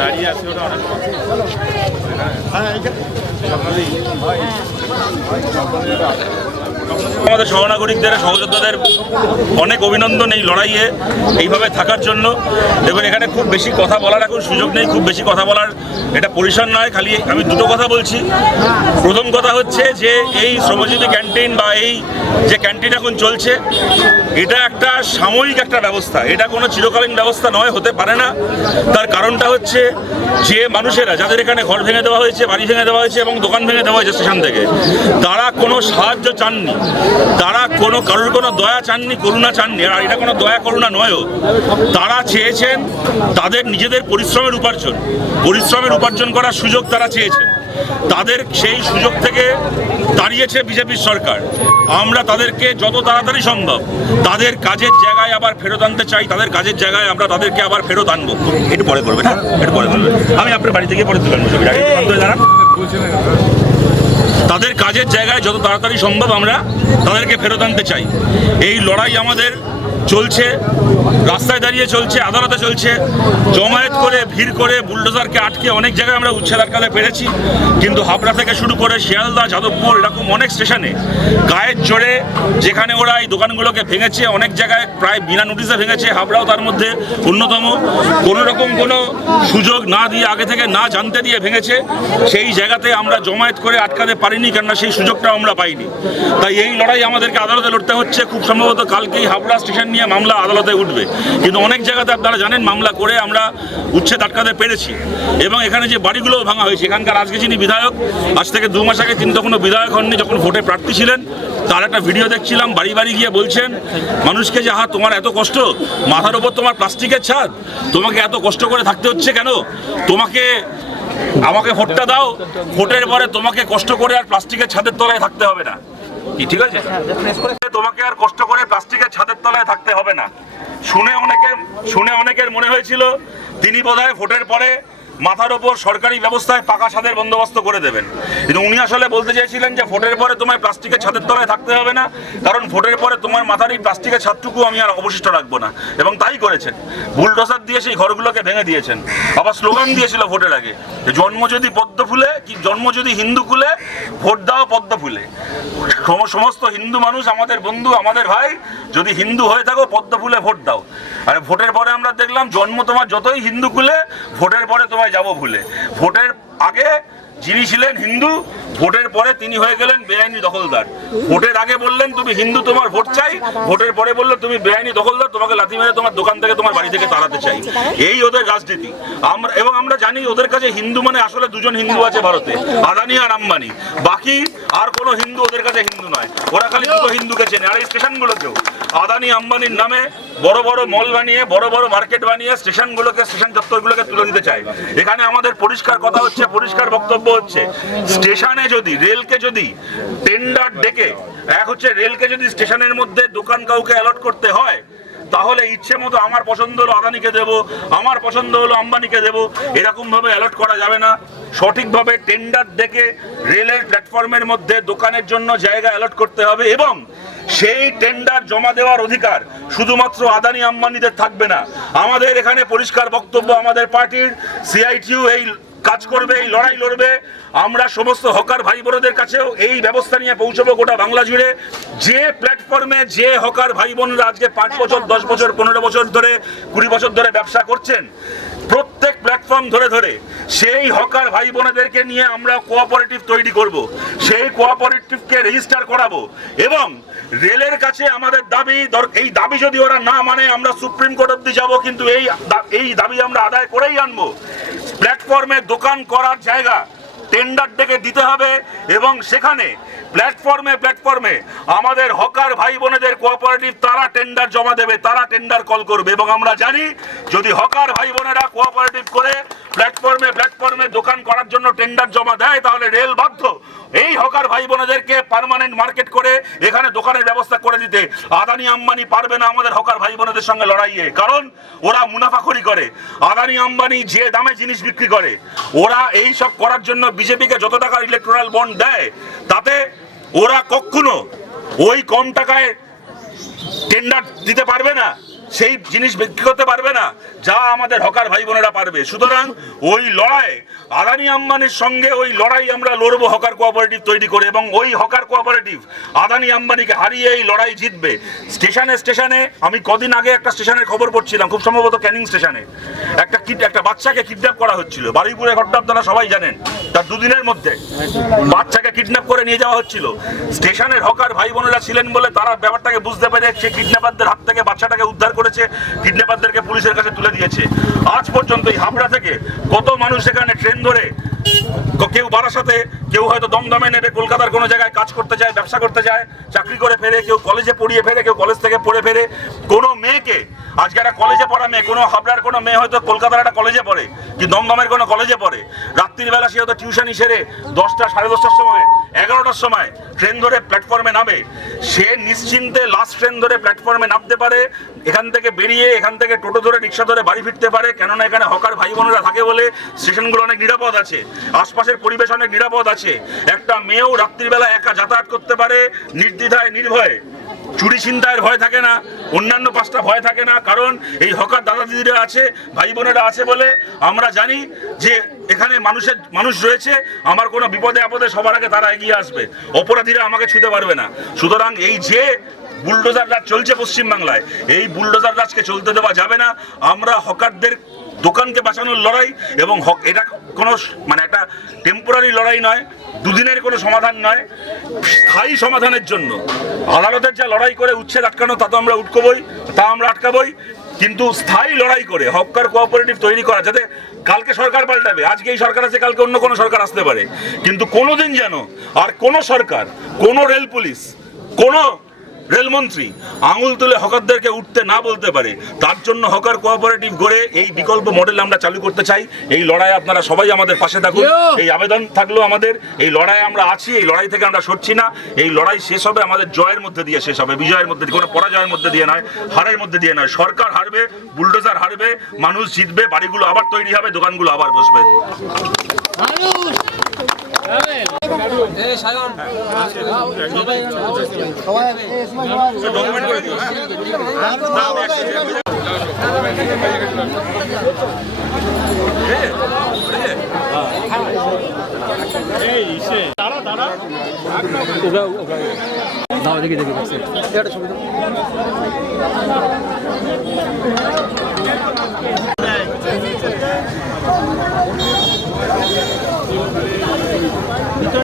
দাঁড়িয়ে আছে ওটা অনেক আমাদের সহনাগরিকদের সহযোদ্ধাদের অনেক অভিনন্দন এই লড়াইয়ে এইভাবে থাকার জন্য। এবং এখানে খুব বেশি কথা বলার এখন সুযোগ নেই, খুব বেশি কথা বলার এটা পরিসর নয়। খালি আমি দুটো কথা বলছি। প্রথম কথা হচ্ছে যে এই শ্রমজীবী ক্যান্টিন বা এই যে ক্যান্টিন এখন চলছে, এটা একটা সাময়িক একটা ব্যবস্থা, এটা কোনো চিরকালীন ব্যবস্থা নয়, হতে পারে না। তার কারণটা হচ্ছে যে মানুষেরা যাদের এখানে ঘর ভেঙে দেওয়া হয়েছে, বাড়ি ভেঙে দেওয়া হয়েছে এবং দোকান ভেঙে দেওয়া হয়েছে স্টেশন থেকে, তারা কোনো সাহায্য চাননি, তারা কারোর কোনো দয়া চাননি, করুণা চাননি। আর এটা কোনো দয়া করুণা নয়ও। তারা চেয়েছেন তাদের নিজেদের পরিশ্রমের উপার্জন করার সুযোগ তারা চেয়েছেন। তাদের সেই সুযোগ থেকে দাঁড়িয়েছে বিজেপির সরকার। আমরা তাদেরকে যত তাড়াতাড়ি সম্ভব তাদের কাজের জায়গায় আবার ফেরত আনতে চাই। তাদের কাজের জায়গায় আমরা তাদেরকে আবার ফেরত আনবো। একটু পরে করবেন, হ্যাঁ একটু পরে করবেন। আমি আপনার বাড়ি থেকে পরে দোকান বসে দাঁড়ান। তাদের কাজের জায়গায় যত তাড়াতাড়ি সম্ভব আমরা তাদেরকে ফেরত আনতে চাই। এই লড়াই আমাদের চলছে, রাস্তায় দাঁড়িয়ে চলছে, আদালতে চলছে, জমায়েত করে ভিড় করে বুলডোজারকে আটকে অনেক জায়গায় আমরা উচ্ছেদ আটকাতে পেরেছি। কিন্তু হাবড়া থেকে শুরু করে শিয়ালদা, যাদবপুর, এরকম অনেক স্টেশনে গায়ের জোরে যেখানে ওরা এই দোকানগুলোকে ভেঙেছে, অনেক জায়গায় প্রায় বিনা নোটিশে ভেঙেছে, হাবড়াও তার মধ্যে অন্যতম। কোনো রকম কোনো সুযোগ না দিয়ে, আগে থেকে না জানতে দিয়ে ভেঙেছে। সেই জায়গাতে আমরা জমায়েত করে আটকাতে পারিনি, কেননা সেই সুযোগটাও আমরা পাইনি। তাই এই লড়াই আমাদেরকে আদালতে লড়তে হচ্ছে। খুব সম্ভবত কালকেই হাবড়া স্টেশন নিয়ে মামলা আদালতে উঠবে। কিন্তু অনেক জায়গাতে আপনারা জানেন মামলা করে আমরা উচ্ছেদ আটকাতে পেরেছি। এবং এখানে যে বাড়িগুলোও ভাঙা হয়েছে, এখানকার আজকে যিনি বিধায়ক, আজ থেকে 2 মাস আগে তিনি তখনও বিধায়ক হননি, যখন ভোটে প্রার্থী ছিলেন, তার একটা ভিডিও দেখছিলাম। বাড়ি বাড়ি গিয়ে বলছেন মানুষকে যে তোমার এত কষ্ট, মাথার ওপর তোমার প্লাস্টিকের ছাদ, তোমাকে এত কষ্ট করে থাকতে হচ্ছে কেন? আমাকে ভোটটা দাও, ভোটের পরে তোমাকে কষ্ট করে আর প্লাস্টিকের ছাদের তলায় থাকতে হবে না। কি ঠিক আছে? তোমাকে আর কষ্ট করে প্লাস্টিকের ছাদের তলায় থাকতে হবে না। শুনে অনেকের মনে হয়েছিল তিনি বোধহয় ভোটের পরে মাথার ওপর সরকারি ব্যবস্থায় পাকা ছাদের বন্দোবস্ত করে দেবেন। কিন্তু উনি আসলে বলতে চেয়েছিলেন যে ভোটের পরে তোমায় প্লাস্টিকের ছাদের তলায় থাকতে হবে না, কারণ ভোটের পরে তোমার মাথার এই প্লাস্টিকের ছাদটুকু আমি আর অবশিষ্ট রাখবো না। এবং তাই করেছেন, বুলডোজার দিয়ে সেই ঘরগুলোকে ভেঙে দিয়েছেন। আবার স্লোগান দিয়েছিল ভোটের আগে, জন্ম যদি পদ্ম ফুলে, কি জন্ম যদি হিন্দু কুলে, ভোট দাও পদ্ম ফুলে। সমস্ত হিন্দু মানুষ আমাদের বন্ধু, আমাদের ভাই, যদি হিন্দু হয়ে থাকো পদ্ম ফুলে ভোট দাও। আর ভোটের পরে আমরা দেখলাম জন্ম তোমার যতই হিন্দু কুলে, ভোটের পরে তোমায় যাবো ভুলে। ভোটের আগে যিনি ছিলেন হিন্দু, ভোটের পরে তিনি হয়ে গেলেন বেআইনি দখলদার। ভোটের আগে বললেন তুমি হিন্দু, তোমার ভোট চাই, ভোটের পরে বললে তুমি বেআইনি দখলদার, তোমাকে লাথি মেরে তোমার দোকান থেকে, তোমার বাড়ি থেকে তাড়াতে চাই। এই ওদের রাজনীতি। আমরা জানি ওদের কাছে হিন্দু মানে আসলে 2জন হিন্দু আছে ভারতে, আদানি আর আম্বানি। বাকি আর কোনো হিন্দু ওদের কাছে হিন্দু নয়। ওরা খালি 2 হিন্দুকে চেনে। আর এই স্টেশনগুলোকেও আদানি আম্বানির নামে বড় বড় মল বানিয়ে, বড় বড় মার্কেট বানিয়ে স্টেশনগুলোকে, স্টেশন চত্বরগুলোকে তুলে দিতে চায়। এখানে আমাদের পরিষ্কার কথা হচ্ছে, পরিষ্কার বক্তব্য হচ্ছে, স্টেশনে যদি রেলকে যদি টেন্ডার ডেকে, রেলকে যদি স্টেশনের মধ্যে দোকান কাউকে অ্যালট করতে হয়, তাহলে ইচ্ছে মতো আমার পছন্দ হলো আদানিকে দেব, আমার পছন্দ হলো আম্বানিকে দেব, এরকম ভাবে অ্যালট করা যাবে না। সঠিকভাবে টেন্ডার ডেকে রেলের প্ল্যাটফর্মের মধ্যে দোকানের জন্য জায়গা অ্যালট করতে হবে। এবং সেই টেন্ডার জমা দেওয়ার অধিকার শুধুমাত্র আদানি আম্বানিদের থাকবে না। আমাদের এখানে পরিষ্কার বক্তব্য, আমাদের পার্টির সিআইটিইউ এই কাজ করবে, এই লড়াই লড়বে। আমরা সমস্ত হকার ভাই বোনদের কাছেও এই ব্যবস্থা নিয়ে পৌঁছবো গোটা বাংলা জুড়ে। যে প্ল্যাটফর্মে যে হকার ভাই বোনরা আজকে 5 বছর, 10 বছর, 15 বছর ধরে, 20 বছর ধরে ব্যবসা করছেন, প্রত্যেক প্ল্যাটফর্ম ধরে ধরে সেই হকার ভাই বোনেদেরকে নিয়ে আমরা কোঅপারেটিভ তৈরি করব। সেই কোঅপারেটিভকে রেজিস্টার করাবো। এবং রেলের কাছে আমাদের দাবি, এই দাবি যদি ওরা না মানে আমরা সুপ্রিম কোর্ট অব্দি যাব, কিন্তু এই দাবি আমরা আদায় করেই আনবো। প্ল্যাটফর্মে দোকান করার জায়গা টেন্ডার ডেকে দিতে হবে। এবং সেখানে প্ল্যাটফর্মে আমাদের হকার ভাই বোনেদের কোঅপারেটিভ, তারা টেন্ডার জমা দেবে, তারা টেন্ডার কল করবে। এবং আমরা জানি যদি হকার ভাই বোনেরা কোঅপারেটিভ করে প্ল্যাটফর্মে দোকান করার জন্য টেন্ডার জমা দেয়, তাহলে রেল বাধ্য এই হকার ভাই বোনেদেরকে পার্মানেন্ট মার্কেট করে এখানে দোকানের ব্যবস্থা করে দিতে আদানি আম্বানি পারবে না আমাদের হকার ভাই বোনেদের সঙ্গে লড়াইয়ে, কারণ ওরা মুনাফাখোরি করে। আদানি আম্বানি যে দামে জিনিস বিক্রি করে, ওরা এই সব করার জন্য বিজেপিকে যত টাকার ইলেকট্রাল বন্ড দেয়, তাতে ওরা কখনো ওই কম টাকায় টেন্ডার দিতে পারবে না, সেই জিনিস বিক্রি করতে পারবে না যা আমাদের হকার ভাই বোনেরা পারবে। সুতরাং ওই লড়াই আদানি আম্বানির সঙ্গে ওই লড়াই আমরা লড়বো হকার কোঅপারেটিভ তৈরি করে, এবং ওই হকার কোঅপারেটিভ আদানি আম্বানিকে হারিয়ে এই লড়াই জিতবে। স্টেশনে স্টেশনে আমি কদিন আগে একটা স্টেশনের খবর পড়ছিলাম, খুব সম্ভবত ক্যানিং স্টেশনে একটা বাচ্চাকে কিডন্যাপ করা হচ্ছিল। বারুইপুরে ঘটনা আপনারা সবাই জানেন, তার দুদিনের মধ্যে বাচ্চাকে কিডন্যাপ করে নিয়ে যাওয়া হচ্ছিল। স্টেশনের হকার ভাই বোনেরা ছিলেন বলে তারা ব্যাপারটাকে বুঝতে পেরে সে কিডন্যাপারদের হাত থেকে বাচ্চাটাকে উদ্ধার করেছে, কিডন্যাপারদেরকে পুলিশের কাছে তুলে দিয়েছে। আজ পর্যন্ত এই হাবড়া থেকে কত মানুষ এখানে ট্রেন ধরে, কেউ বারাসাতে, কেউ হয়তো দমদমে নেবে, কলকাতার কোনো জায়গায় কাজ করতে যায়, ব্যবসা করতে যায়, চাকরি করে ফেরে, কেউ কলেজে পড়িয়ে ফেরে, কেউ কলেজ থেকে পড়ে ফেরে। কোনো মেয়েকে আজকে একটা কলেজে পড়া মেয়ে, কোনো হাবড়ার কোনো মেয়ে হয়তো কলকাতার একটা কলেজে পড়ে কি দমদমের কোনো কলেজে পড়ে, রাত্রিবেলা সে হয়তো টিউশনি সেরে 10টা সাড়ে 10টার সময় 11টার সময় ট্রেন ধরে প্ল্যাটফর্মে নামে। সে নিশ্চিন্তে লাস্ট ট্রেন ধরে প্ল্যাটফর্মে নামতে পারে, এখান থেকে বেরিয়ে এখান থেকে টোটো ধরে রিক্সা ধরে বাড়ি ফিরতে পারে, কেননা এখানে হকার ভাই বোনেরা থাকে বলে স্টেশনগুলো অনেক নিরাপদ আছে, আশপাশের পরিবেশ অনেক নিরাপদ আছে। একটা মেয়েও রাত্রিবেলা একা যাতায়াত করতে পারে নির্দ্বিধায় নির্ভয়ে, চুরি ছিনতাইয়ের ভয় থাকে না, অন্যান্য পাঁচটা ভয় থাকে না, কারণ এই হকার দাদা দিদিরা আছে, ভাই বোনেরা আছে বলে আমরা জানি যে এখানে মানুষ রয়েছে, আমার কোনো বিপদে আপদে সবার আগে তারা এগিয়ে আসবে, অপরাধীরা আমাকে ছুতে পারবে না। সুতরাং এই যে বুলডোজার রাজ চলছে পশ্চিমবাংলায়, এই বুলডোজার রাজকে চলতে দেওয়া যাবে না। আমরা হকারদের দোকানকে বাঁচানোর লড়াই, এবং এটা কোনো মানে একটা টেম্পোরারি লড়াই নয়, দুদিনের কোনো সমাধান নয়, স্থায়ী সমাধানের জন্য আদালতের যা লড়াই করে উচ্ছেদ আটকানো তা তো আমরা আমরা আটকাবই, কিন্তু স্থায়ী লড়াই করে হকার কোঅপারেটিভ তৈরি করা, যাতে কালকে সরকার পাল্টাবে, আজকে এই সরকার আছে, কালকে অন্য কোনো সরকার আসতে পারে, কিন্তু কোনোদিন যেন আর কোনো সরকার, কোনো রেল পুলিশ, কোনো রেলমন্ত্রী আঙুল তুলে হকারদেরকে উঠতে না বলতে পারে, তার জন্য হকার কোঅপারেটিভ গড়ে এই বিকল্প মডেল আমরা চালু করতে চাই। এই লড়াই আপনারা সবাই আমাদের পাশে থাকুন, এই আবেদন থাকলো আমাদের। এই লড়াই আমরা আছি, এই লড়াই থেকে আমরা সরছি না। এই লড়াই শেষ হবে আমাদের জয়ের মধ্যে দিয়ে, শেষ হবে বিজয়ের মধ্যে দিয়ে, কোনো পরাজয়ের মধ্যে দিয়ে নয়, হারের মধ্যে দিয়ে নয়। সরকার হারবে, বুলডোজার হারবে, মানুষ জিতবে, বাড়িগুলো আবার তৈরি হবে, দোকানগুলো আবার বসবে। দেখি